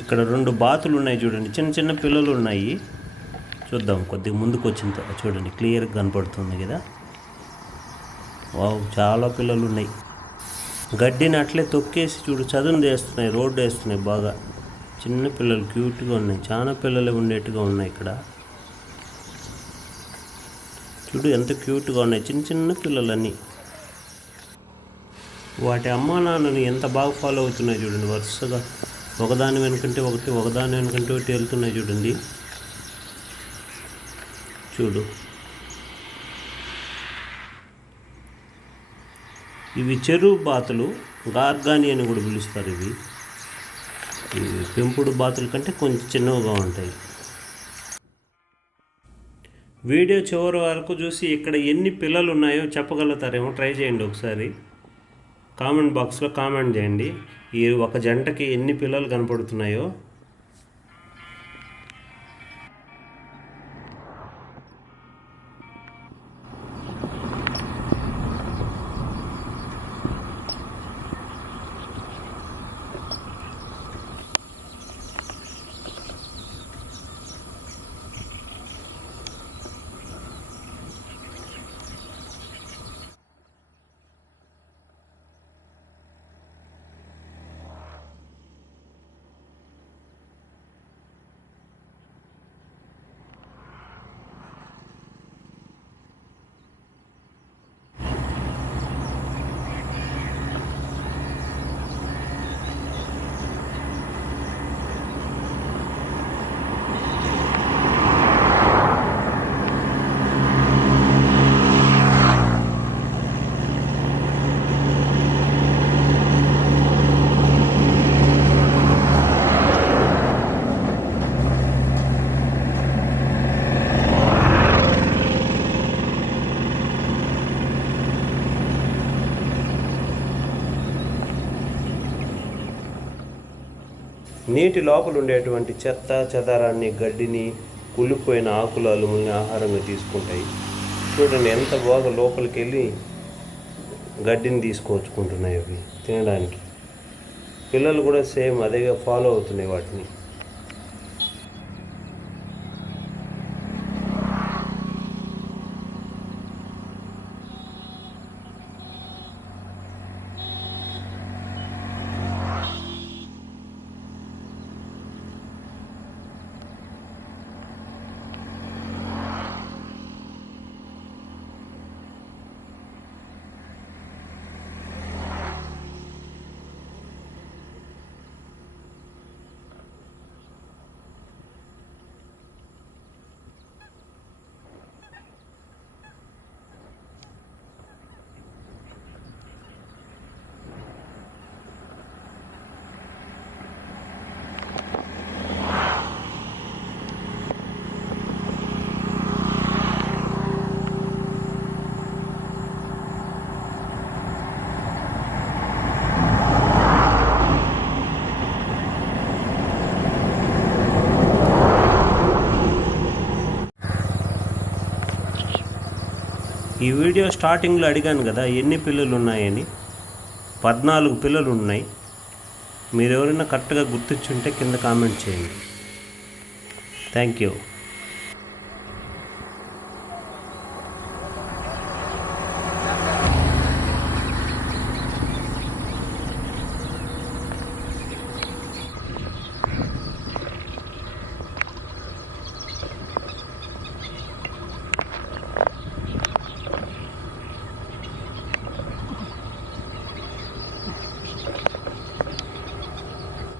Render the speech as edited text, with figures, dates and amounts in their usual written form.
ఇక్కడ 2 బాతులు ఉన్నాయి చూడండి. చిన్న చిన్న పిల్లలు ఉన్నాయి. చూద్దాం కొద్దిగా ముందుకు వచ్చిన తర్వాత చూడండి, క్లియర్గా కనపడుతుంది కదా. వావ్, చాలా పిల్లలు ఉన్నాయి. గడ్డిని అట్లే తొక్కేసి చూడు చదును వేస్తున్నాయి, రోడ్డు వేస్తున్నాయి బాగా. చిన్న పిల్లలు క్యూట్గా ఉన్నాయి, చాలా పిల్లలు ఉండేట్టుగా ఉన్నాయి ఇక్కడ. చూడు ఎంత క్యూట్గా ఉన్నాయి చిన్న చిన్న పిల్లలన్నీ. వాటి అమ్మా నాన్నని ఎంత బాగా ఫాలో అవుతున్నాయి చూడండి. వరుసగా ఒకదాని వెనుకంటే ఒకటి, ఒకదాని వెనుకంటే ఒకటి వెళ్తున్నాయి చూడండి. చూడు, ఇవి చెరువు బాతులు, గార్గాని అని కూడా పిలుస్తారు. ఇవి పెంపుడు బాతుల కంటే కొంచెం చిన్నవిగా ఉంటాయి. వీడియో చివరి వరకు చూసి ఇక్కడ ఎన్ని పిల్లలు ఉన్నాయో చెప్పగలుగుతారేమో ట్రై చేయండి ఒకసారి. కామెంట్ బాక్స్లో కామెంట్ చేయండి. ఈ ఒక జంటకి ఎన్ని పిల్లలు కనపడుతున్నాయో. నీటి లోపల ఉండేటువంటి చెత్త చెదారాన్ని, గడ్డిని, కుళ్ళిపోయిన ఆకులు అలుముల్ని ఆహారంగా తీసుకుంటాయి. చూడండి ఎంత బాగా లోపలికి వెళ్ళి గడ్డిని తీసుకొచ్చుకుంటున్నాయి అవి తినడానికి. పిల్లలు కూడా సేమ్ అదేగా ఫాలో అవుతున్నాయి వాటిని. ఈ వీడియో స్టార్టింగ్లో అడిగాను కదా ఎన్ని పిల్లలు ఉన్నాయని. 14 పిల్లలు ఉన్నాయి. మీరు ఎవరైనా కరెక్ట్గా గుర్తించుంటే కింద కామెంట్ చేయండి. Thank you.